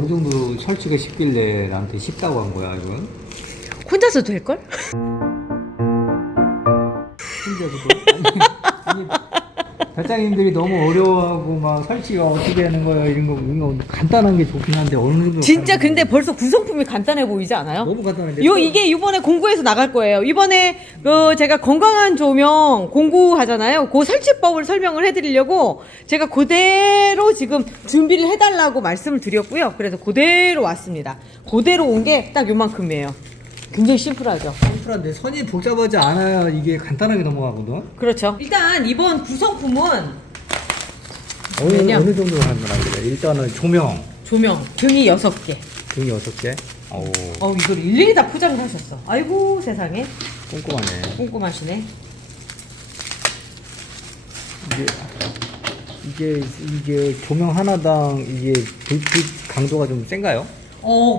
어느 정도 설치가 쉽길래 나한테 쉽다고 한 거야, 이건? 혼자서 될걸? 혼자서도? 아니, 발장님들이 너무 어려워하고 막 설치가 어떻게 하는 거야 이런 거 간단한 게 좋긴 한데 어느 정도 진짜 근데 벌써 구성품이 간단해 보이지 않아요? 너무 간단한데 이게 이번에 공구에서 나갈 거예요. 이번에 제가 건강한 조명 공구하잖아요. 그 설치법을 설명을 해드리려고 제가 그대로 지금 준비를 해달라고 말씀을 드렸고요. 그래서 그대로 왔습니다. 그대로 온 게 딱 요만큼이에요. 굉장히 심플하죠. 심플한데 선이 복잡하지 않아야 이게 간단하게 넘어가거든. 그렇죠. 일단 이번 구성품은 어느 왜냐? 정도 하는 거야? 일단은 조명 등이 6개. 등이 6개. 이걸 일일이 다 포장을 하셨어. 아이고 세상에 꼼꼼하네. 꼼꼼하시네. 이게 조명 하나당 이게 불빛 강도가 좀 센가요?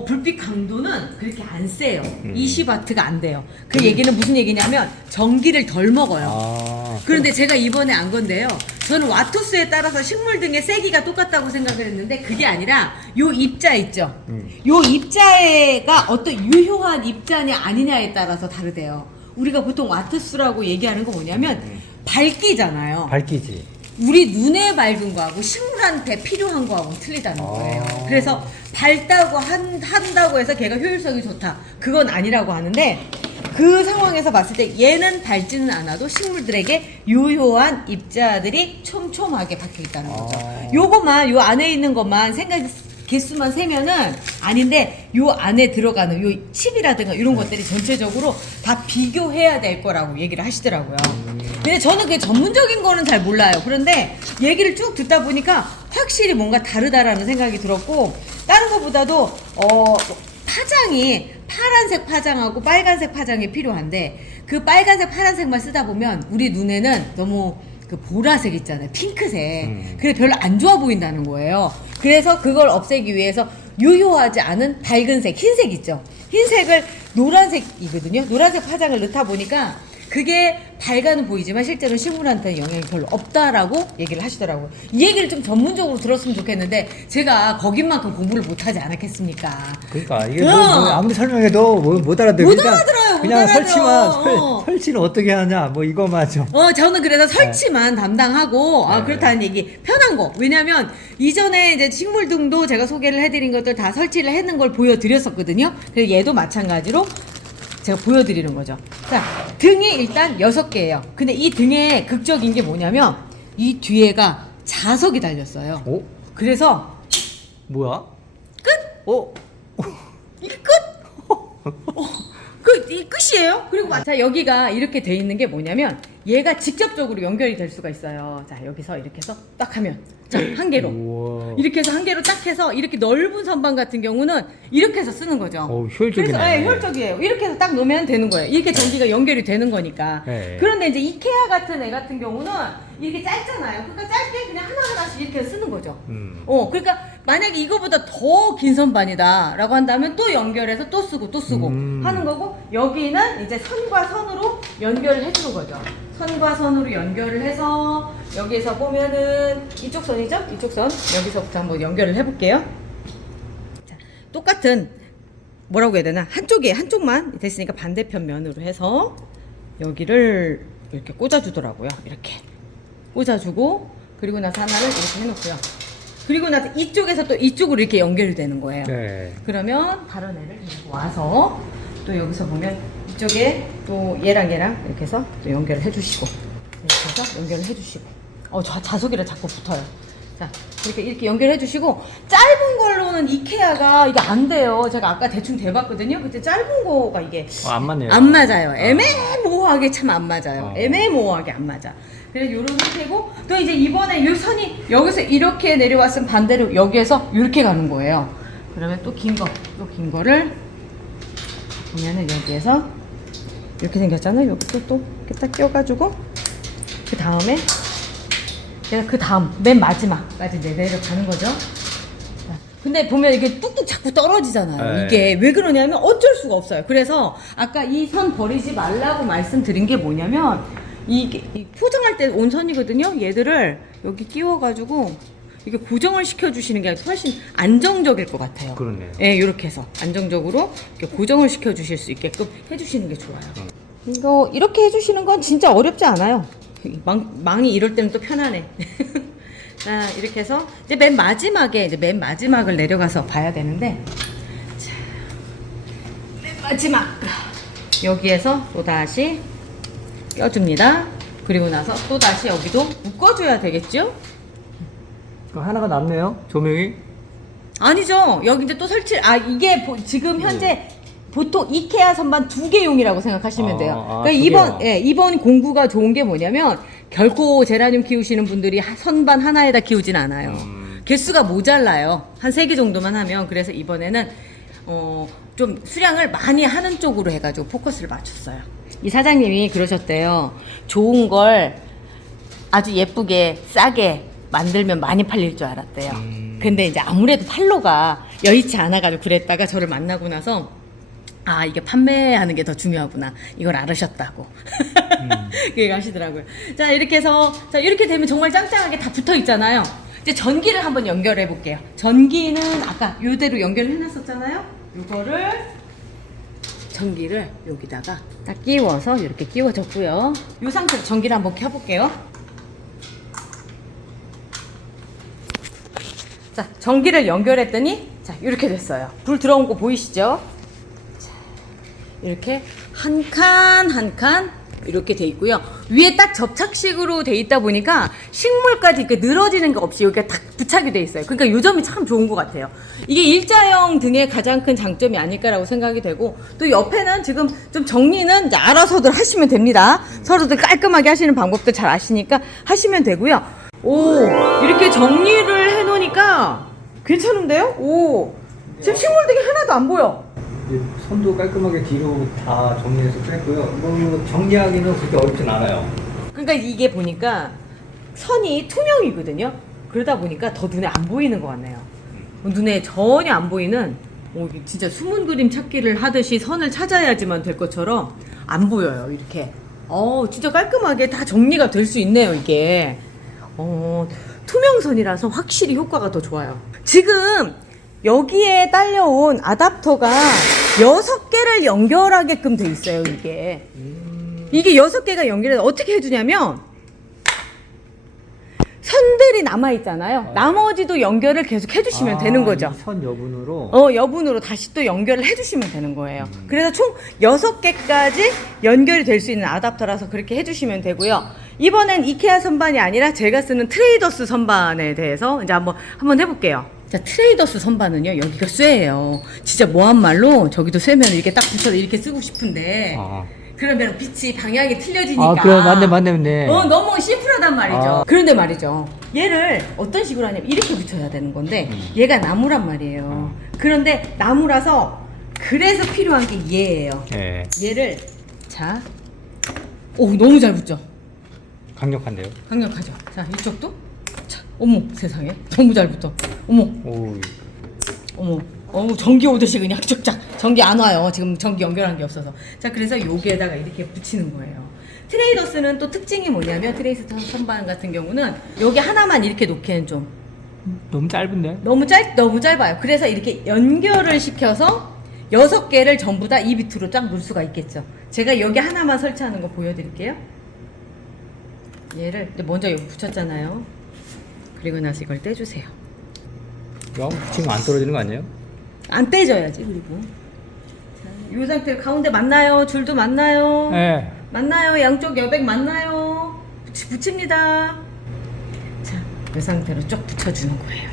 불빛 강도는 그렇게 안 세요. 20와트가 안 돼요. 그 얘기는 무슨 얘기냐면 전기를 덜 먹어요. 그런데 제가 이번에 안 건데요. 저는 와트수에 따라서 식물 등의 세기가 똑같다고 생각을 했는데 그게 아니라 요 입자 있죠. 요 입자가 어떤 유효한 입자냐 아니냐에 따라서 다르대요. 우리가 보통 와트수라고 얘기하는 거 뭐냐면 밝기잖아요. 밝기지. 우리 눈에 밝은 거하고 식물한테 필요한 거하고는 틀리다는 거예요. 그래서 밝다고 한다고 해서 걔가 효율성이 좋다. 그건 아니라고 하는데 그 상황에서 봤을 때 얘는 밝지는 않아도 식물들에게 유효한 입자들이 촘촘하게 박혀 있다는 거죠. 요것만 요 안에 있는 것만 개수만 세면은 아닌데 요 안에 들어가는 요 칩이라든가 이런 것들이 전체적으로 다 비교해야 될 거라고 얘기를 하시더라고요. 근데 저는 그게 전문적인 거는 잘 몰라요. 그런데 얘기를 쭉 듣다 보니까 확실히 뭔가 다르다라는 생각이 들었고 다른 것보다도 파장이 파란색 파장하고 빨간색 파장이 필요한데 그 빨간색 파란색만 쓰다 보면 우리 눈에는 너무 그 보라색 있잖아요. 핑크색. 그래 별로 안 좋아 보인다는 거예요. 그래서 그걸 없애기 위해서 유효하지 않은 밝은색, 흰색 있죠. 흰색을 노란색이거든요. 노란색 파장을 넣다 보니까 그게 밝아는 보이지만 실제로 식물한테는 영향이 별로 없다라고 얘기를 하시더라고요. 이 얘기를 좀 전문적으로 들었으면 좋겠는데 제가 거긴만큼 공부를 못하지 않았겠습니까? 그러니까 이게 뭐 아무리 설명해도 못 알아들어. 못 알아들어요. 그냥 못 알아들어. 설치는 어떻게 하냐 뭐 이거만 좀. 저는 그래서 설치만 담당하고 그렇다는 얘기 편한 거. 왜냐면 이전에 이제 식물 등도 제가 소개를 해드린 것들 다 설치를 했는 걸 보여드렸었거든요. 그래서 얘도 마찬가지로 제가 보여드리는 거죠. 자, 등이 일단 6개예요. 근데 이 등에 극적인 게 뭐냐면 이 뒤에가 자석이 달렸어요. 그래서 뭐야? 끝! 이게 끝! 이 끝이에요. 그리고 자, 여기가 이렇게 돼 있는 게 뭐냐면 얘가 직접적으로 연결이 될 수가 있어요. 자, 여기서 이렇게 해서 딱 하면 자, 한 개로. 우와. 이렇게 해서 한 개로 딱 해서 이렇게 넓은 선반 같은 경우는 이렇게 해서 쓰는 거죠. 효율적이네. 그래서 효율적이에요. 이렇게 해서 딱 놓으면 되는 거예요. 이렇게 전기가 연결이 되는 거니까. 네. 그런데 이제 이케아 같은 애 같은 경우는 이렇게 짧잖아요. 그러니까 짧게 그냥 하나하나씩 이렇게 쓰는 거죠. 그러니까 만약에 이거보다 더 긴 선반이다 라고 한다면 또 연결해서 또 쓰고 하는 거고 여기는 이제 선과 선으로 연결을 해주는 거죠. 선과 선으로 연결을 해서 여기에서 보면은 이쪽 선이죠? 이쪽 선 여기서부터 한번 연결을 해볼게요. 자, 똑같은 뭐라고 해야 되나 한쪽만 됐으니까 반대편 면으로 해서 여기를 이렇게 꽂아주더라고요. 이렇게 꽂아주고 그리고 나서 하나를 이렇게 해놓고요. 그리고 나서 이쪽에서 또 이쪽으로 이렇게 연결이 되는 거예요. 네. 그러면 다른 애를 들고 와서 또 여기서 보면 이쪽에 또 얘랑 이렇게 해서 또 연결을 해주시고 이렇게 해서 연결을 해주시고 자석이라 자꾸 붙어요. 자, 이렇게 연결해 주시고 짧은 걸로는 이케아가 이게 안 돼요. 제가 아까 대충 대봤거든요. 그때 짧은 거가 이게 안 맞네요. 안 맞아요. 애매모호하게 참 안 맞아요. 애매모호하게 안 맞아. 그래서 이런 상태고 또 이제 이번에 이 선이 여기서 이렇게 내려왔으면 반대로 여기에서 이렇게 가는 거예요. 그러면 또 긴 거를 보면은 여기에서 이렇게 생겼잖아요. 여기 또 이렇게 딱 껴가지고 그 다음에 내가 그 다음 맨 마지막까지 내려가는 거죠. 자, 근데 보면 이게 뚝뚝 자꾸 떨어지잖아요. 네. 이게 왜 그러냐면 어쩔 수가 없어요. 그래서 아까 이 선 버리지 말라고 말씀드린 게 뭐냐면 이게 포장할 때 온 선이거든요. 얘들을 여기 끼워가지고 이게 고정을 시켜주시는 게 훨씬 안정적일 것 같아요. 그렇네요. 예, 이렇게 해서 안정적으로 이렇게 고정을 시켜주실 수 있게끔 해주시는 게 좋아요. 이거 이렇게 해주시는 건 진짜 어렵지 않아요. 망이 이럴 때는 또 편하네. 자, 이렇게 해서 이제 맨 마지막을 내려가서 봐야 되는데, 자, 맨 마지막 여기에서 또 다시 껴줍니다. 그리고 나서 또 다시 여기도 묶어줘야 되겠죠? 하나가 남네요. 조명이. 아니죠. 여기 이제 또 이게 지금 현재 보통 이케아 선반 2개용이라고 생각하시면 돼요. 그러니까 이번 공구가 좋은 게 뭐냐면 결코 제라늄 키우시는 분들이 선반 하나에다 키우진 않아요. 개수가 모자라요. 한 3개 정도만 하면. 그래서 이번에는 좀 수량을 많이 하는 쪽으로 해가지고 포커스를 맞췄어요. 이 사장님이 그러셨대요. 좋은 걸 아주 예쁘게 싸게 만들면 많이 팔릴 줄 알았대요. 근데 이제 아무래도 팔로가 여의치 않아가지고 그랬다가 저를 만나고 나서 아, 이게 판매하는 게 더 중요하구나. 이걸 알으셨다고. 그 얘기 하시더라고요. 자, 이렇게 해서, 자, 이렇게 되면 정말 짱짱하게 다 붙어 있잖아요. 이제 전기를 한번 연결해 볼게요. 전기는 아까 요대로 연결을 해놨었잖아요. 전기를 여기다가 딱 끼워서 이렇게 끼워줬고요. 이 상태로 전기를 한번 켜볼게요. 자, 전기를 연결했더니 자, 이렇게 됐어요. 불 들어온 거 보이시죠? 자, 이렇게 한 칸 이렇게 돼 있고요. 위에 딱 접착식으로 돼 있다 보니까 식물까지 이렇게 늘어지는 게 없이 여기가 딱 부착이 돼 있어요. 그러니까 이 점이 참 좋은 것 같아요. 이게 일자형 등의 가장 큰 장점이 아닐까라고 생각이 되고, 또 옆에는 지금 좀 정리는 이제 알아서들 하시면 됩니다. 서로들 깔끔하게 하시는 방법도 잘 아시니까 하시면 되고요. 오, 이렇게 정리를 해놓으니까 괜찮은데요? 오, 지금 식물 등이 하나도 안 보여. 손도 깔끔하게 뒤로 다 정리해서 했고요. 이거 정리하기는 그렇게 어렵진 않아요. 그러니까 이게 보니까 선이 투명이거든요. 그러다 보니까 더 눈에 안 보이는 것 같네요. 눈에 전혀 안 보이는, 이게 진짜 숨은 그림 찾기를 하듯이 선을 찾아야지만 될 것처럼 안 보여요. 이렇게. 진짜 깔끔하게 다 정리가 될 수 있네요, 이게. 투명선이라서 확실히 효과가 더 좋아요. 지금 여기에 딸려온 아답터가 6개를 연결하게끔 돼 있어요, 이게. 이게 6개가 연결해서 어떻게 해주냐면, 선들이 남아있잖아요. 나머지도 연결을 계속 해주시면 되는 거죠. 이 선 여분으로? 여분으로 다시 또 연결을 해주시면 되는 거예요. 그래서 총 6개까지 연결이 될 수 있는 아답터라서 그렇게 해주시면 되고요. 이번엔 이케아 선반이 아니라 제가 쓰는 트레이더스 선반에 대해서 이제 한번 해볼게요. 자, 트레이더스 선반은요, 여기가 쇠예요. 진짜 뭐한 말로 저기도 쇠면 이렇게 딱 붙여서 이렇게 쓰고 싶은데, 그러면 빛이 방향이 틀려지니까. 그래, 맞네. 너무 심플하단 말이죠. 그런데 말이죠, 얘를 어떤 식으로 하냐면 이렇게 붙여야 되는 건데, 얘가 나무란 말이에요. 그런데 나무라서 그래서 필요한 게 얘예요. 네. 얘를 자, 너무 잘 붙죠. 강력한데요? 강력하죠. 자, 이쪽도 자, 어머 세상에 너무 잘 붙어. 어머 전기 오듯이 그냥 쫙쫙. 전기 안 와요. 지금 전기 연결한 게 없어서. 자, 그래서 여기에다가 이렇게 붙이는 거예요. 트레이더스는 또 특징이 뭐냐면, 트레이스 선반 같은 경우는 여기 하나만 이렇게 놓기에는 좀 너무 짧은데? 너무 짧아요. 그래서 이렇게 연결을 시켜서 6개를 전부 다 이 밑으로 쫙 놓을 수가 있겠죠. 제가 여기 하나만 설치하는 거 보여드릴게요. 얘를 먼저 여기 붙였잖아요. 그리고 나서 이걸 떼주세요. 이거 붙이면 안 떨어지는 거 아니에요? 안 떼져야지. 그리고 자, 이 상태로 가운데 맞나요? 줄도 맞나요? 네. 맞나요? 양쪽 여백 맞나요? 붙입니다. 자, 이 상태로 쭉 붙여주는 거예요.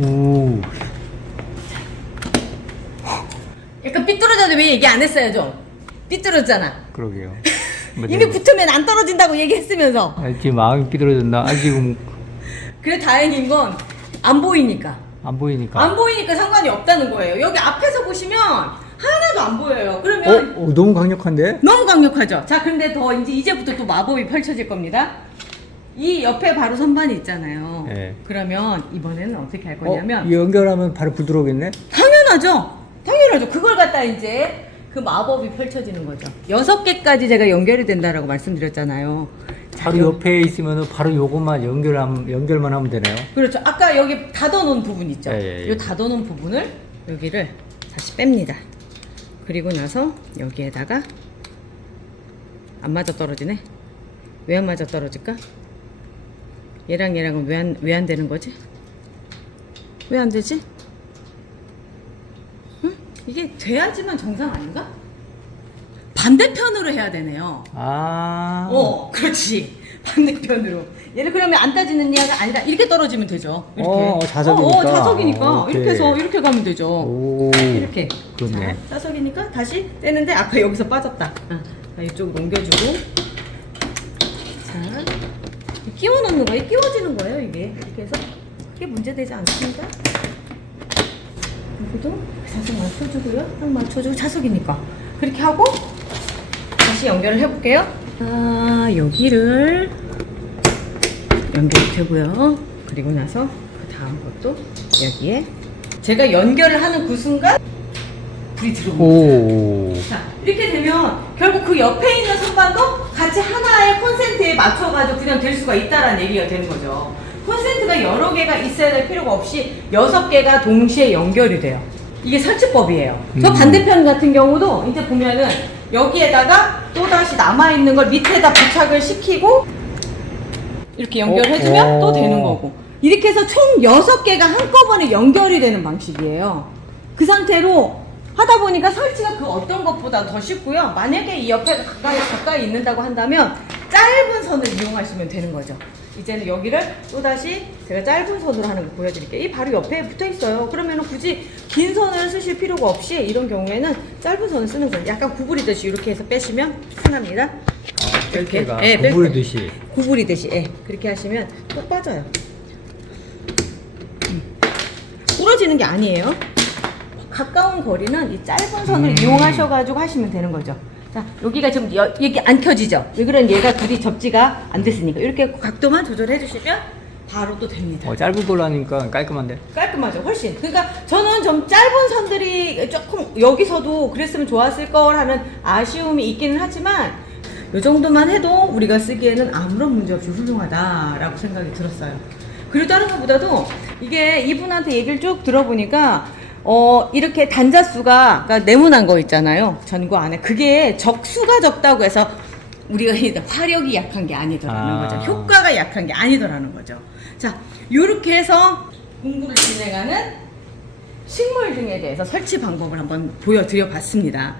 오. 약간 삐뚤어져도 왜 얘기 안 했어요, 좀? 삐뚤어졌잖아. 그러게요. 이미 붙으면 안 떨어진다고 얘기했으면서. 지금 마음이 삐뚤어졌나? 지금. 그래, 다행인 건 안 보이니까. 안 보이니까. 안 보이니까 상관이 없다는 거예요. 여기 앞에서 보시면 하나도 안 보여요. 그러면 너무 강력한데? 너무 강력하죠. 자, 근데 이제부터 또 마법이 펼쳐질 겁니다. 이 옆에 바로 선반이 있잖아요. 네. 그러면 이번에는 어떻게 할 거냐면, 연결하면 바로 불 들어오겠네? 당연하죠. 그걸 갖다 이제 그 마법이 펼쳐지는 거죠. 6개까지 제가 연결이 된다라고 말씀드렸잖아요. 바로 옆에 있으면 바로 요것만 연결만 하면 되네요. 그렇죠. 아까 여기 닫아놓은 부분 있죠. 예, 예. 이 닫아놓은 부분을 여기를 다시 뺍니다. 그리고 나서 여기에다가 안 맞아 떨어지네. 왜 안 맞아 떨어질까? 얘랑 얘랑은 왜 안 되는 거지? 왜 안 되지? 응? 이게 돼야지만 정상 아닌가? 반대편으로 해야 되네요. 아. 그렇지. 반대편으로. 얘를 그러면 안 따지는 얘가 아니라 이렇게 떨어지면 되죠. 이렇게. 자석이니까. 자석이니까. 오케이. 이렇게 해서 이렇게 가면 되죠. 오. 이렇게. 그렇네. 자, 자석이니까 다시 떼는데 아까 여기서 빠졌다. 자, 이쪽으로 옮겨주고. 자, 끼워 넣는 거예요. 끼워지는 거예요, 이게. 이렇게 해서 크게 문제되지 않습니다. 여기도 자석 맞춰주고요. 딱 맞춰주고 자석이니까. 그렇게 하고 다시 연결을 해볼게요. 여기를 연결이 되고요. 그리고 나서 그 다음 것도 여기에 제가 연결을 하는 그 순간 불이 들어옵니다. 오. 자, 이렇게 되면 결국 그 옆에 있는 선반도 같이 하나의 콘센트에 맞춰가지고 그냥 될 수가 있다라는 얘기가 되는 거죠. 콘센트가 여러 개가 있어야 될 필요가 없이 6개가 동시에 연결이 돼요. 이게 설치법이에요. 저 반대편 같은 경우도 이제 보면은 여기에다가 또다시 남아있는 걸 밑에다 부착을 시키고 이렇게 연결해주면 또 되는 거고, 이렇게 해서 총 6개가 한꺼번에 연결이 되는 방식이에요. 그 상태로 하다 보니까 설치가 그 어떤 것보다 더 쉽고요. 만약에 이 옆에 가까이 있는다고 한다면 짧은 선을 이용하시면 되는 거죠. 이제는 여기를 또다시 제가 짧은 선으로 하는 거 보여드릴게요. 이 바로 옆에 붙어 있어요. 그러면 굳이 긴 선을 쓰실 필요가 없이 이런 경우에는 짧은 선을 쓰는 거예요. 약간 구부리듯이 이렇게 해서 빼시면 편합니다. 이렇게 구부리듯이. 구부리듯이, 그렇게 하시면 또 빠져요. 부러지는 게 아니에요. 가까운 거리는 이 짧은 선을 이용하셔가지고 하시면 되는 거죠. 자, 여기가 지금 여기 안 켜지죠? 왜 그런 얘가 둘이 접지가 안 됐으니까 이렇게 각도만 조절해 주시면 바로 또 됩니다. 짧은 걸로 하니까 깔끔한데? 깔끔하죠, 훨씬. 그러니까 저는 좀 짧은 선들이 조금 여기서도 그랬으면 좋았을 걸 하는 아쉬움이 있기는 하지만 이 정도만 해도 우리가 쓰기에는 아무런 문제 없이 훌륭하다라고 생각이 들었어요. 그리고 다른 것보다도 이게 이분한테 얘기를 쭉 들어보니까 이렇게 단자수가, 그러니까 네모난 거 있잖아요. 전구 안에. 그게 적수가 적다고 해서 우리가 화력이 약한 게 아니더라는 거죠. 효과가 약한 게 아니더라는 거죠. 자, 요렇게 해서 공부를 진행하는 식물 등에 대해서 설치 방법을 한번 보여드려 봤습니다.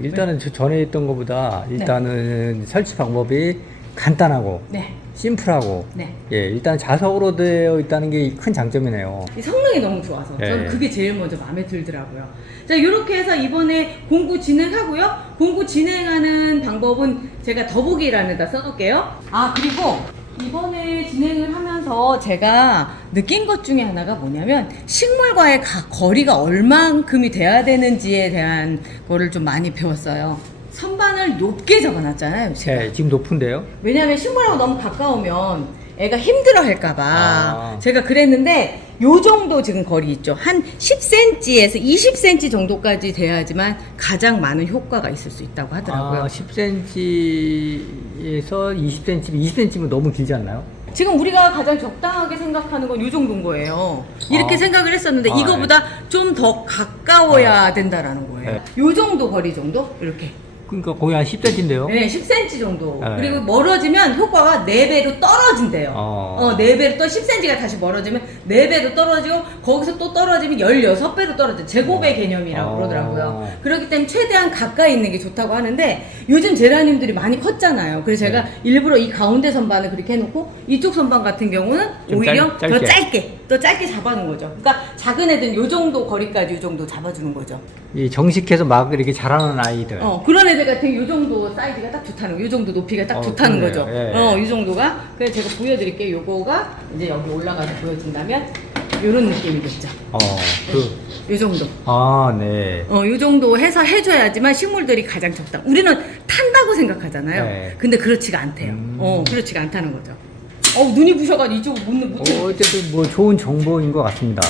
일단은 저 전에 했던 것보다 일단은 설치 방법이 간단하고 네. 심플하고 네. 일단 자석으로 되어 있다는 게 큰 장점이네요. 이 성능이 너무 좋아서 저는 그게 제일 먼저 마음에 들더라고요. 자, 이렇게 해서 이번에 공구 진행하고요. 공구 진행하는 방법은 제가 더보기란에다 써놓을게요. 그리고 이번에 진행을 하면서 제가 느낀 것 중에 하나가 뭐냐면 식물과의 거리가 얼만큼이 돼야 되는지에 대한 거를 좀 많이 배웠어요. 선반을 높게 잡아놨잖아요, 제가. 지금 높은데요? 왜냐면 식물하고 너무 가까우면 애가 힘들어 할까봐 제가 그랬는데 요 정도 지금 거리 있죠. 한 10cm에서 20cm 정도까지 돼야지만 가장 많은 효과가 있을 수 있다고 하더라고요. 10cm에서 20cm, 20cm면 너무 길지 않나요? 지금 우리가 가장 적당하게 생각하는 건 요 정도인 거예요. 이렇게 생각을 했었는데 이거보다 좀 더 가까워야 된다라는 거예요. 요 정도 거리 정도? 이렇게. 그러니까 거의 한 10cm인데요? 네, 10cm 정도. 네. 그리고 멀어지면 효과가 4배로 떨어진대요. 4배로 또 10cm가 다시 멀어지면 4배로 떨어지고 거기서 또 떨어지면 16배로 떨어져요. 제곱의 개념이라고 그러더라고요. 그렇기 때문에 최대한 가까이 있는 게 좋다고 하는데 요즘 제라늄들이 많이 컸잖아요. 그래서 제가 일부러 이 가운데 선반을 그렇게 해놓고 이쪽 선반 같은 경우는 오히려 더 짧게 잡아놓은 거죠. 그러니까 작은 애들은 요 정도 거리까지 요 정도 잡아주는 거죠. 이 정식해서 막 이렇게 자라는 아이들. 그런 애들 같은 요 정도 사이즈가 딱 좋다는 거, 요 정도 높이가 딱 좋다는 그러네요. 거죠. 이 정도가. 그래서 제가 보여드릴게요. 요거가 이제 여기 올라가서 보여준다면 요런 느낌이겠죠. 요 정도. 네. 요 정도 해서 해줘야지만 식물들이 가장 적당. 우리는 탄다고 생각하잖아요. 네. 근데 그렇지가 않대요. 그렇지가 않다는 거죠. 눈이 부셔가지고 이쪽으로 못 찍고. 어쨌든 뭐 좋은 정보인 것 같습니다.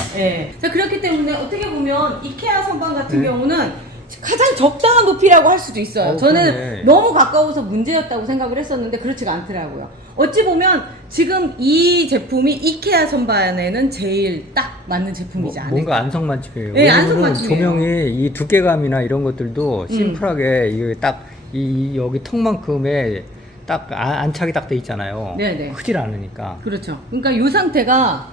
자, 그렇기 때문에 어떻게 보면 이케아 선반 같은 경우는 가장 적당한 높이라고 할 수도 있어요. 저는 그러네. 너무 가까워서 문제였다고 생각을 했었는데 그렇지가 않더라고요. 어찌 보면 지금 이 제품이 이케아 선반에는 제일 딱 맞는 제품이지 않을까. 뭔가 안성맞춤이에요. 네, 왜냐면은 안성맞춤이에요. 조명이 이 두께감이나 이런 것들도 심플하게 이게 딱 여기 턱만큼의 딱 안착이 딱 돼 있잖아요. 네네. 크질 않으니까. 그렇죠. 그러니까 이 상태가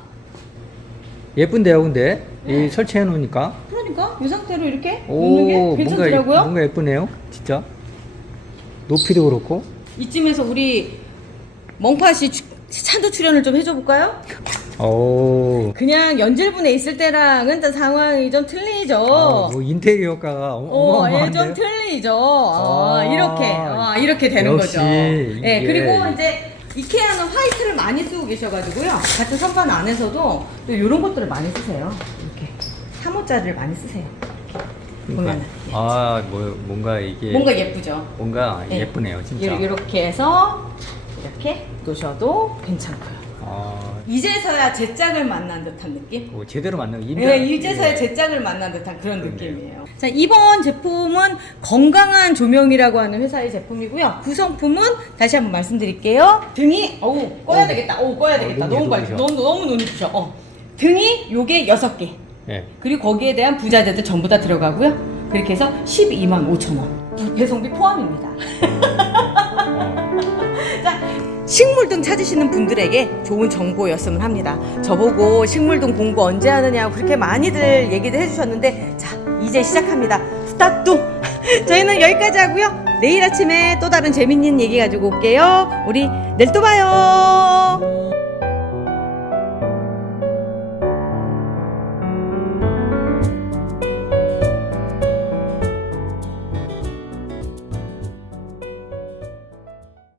예쁜데요, 근데 네. 이 설치해 놓으니까. 그러니까 이 상태로 이렇게 오, 놓는 게 괜찮더라고요. 뭔가 예쁘네요, 진짜. 높이도 그렇고. 이쯤에서 우리 멍파씨 찬도 출연을 좀 해줘 볼까요? 오. 그냥 연질분에 있을 때랑은 좀 상황이 좀 틀리죠. 뭐 인테리어가가 예, 좀 어마어마한데요. 틀리죠. 아, 이렇게 되는 역시 거죠. 예, 이게- 그리고 이제 이케아는 화이트를 많이 쓰고 계셔가지고요. 같은 선반 안에서도 또 이런 것들을 많이 쓰세요. 이렇게 3호짜리를 많이 쓰세요. 보면은 뭔가 이게 뭔가 예쁘죠. 뭔가 예. 예쁘네요, 진짜. 이렇게 해서 이렇게 놓으셔도 괜찮고요. 이제서야 제 짝을 만난 듯한 느낌? 제대로 맞는 거. 네, 이제서야 제 짝을 만난 듯한 그런 느낌이에요. 자, 이번 제품은 건강한 조명이라고 하는 회사의 제품이고요. 구성품은 다시 한번 말씀드릴게요. 등이 꺼야 되겠다. 꺼야 되겠다. 너무 너무 빨리. 예쁘죠? 너무 눈이 부셔. 등이 요게 6개. 예. 그리고 거기에 대한 부자재들 전부 다 들어가고요. 그렇게 해서 12만 5천 원. 배송비 포함입니다. 자, 식물등 찾으시는 분들에게 좋은 정보였으면 합니다. 저보고 식물등 공부 언제 하느냐고 그렇게 많이들 얘기를 해주셨는데, 자, 이제 시작합니다. 스타트! 저희는 여기까지 하고요. 내일 아침에 또 다른 재밌는 얘기 가지고 올게요. 우리 내일 또 봐요.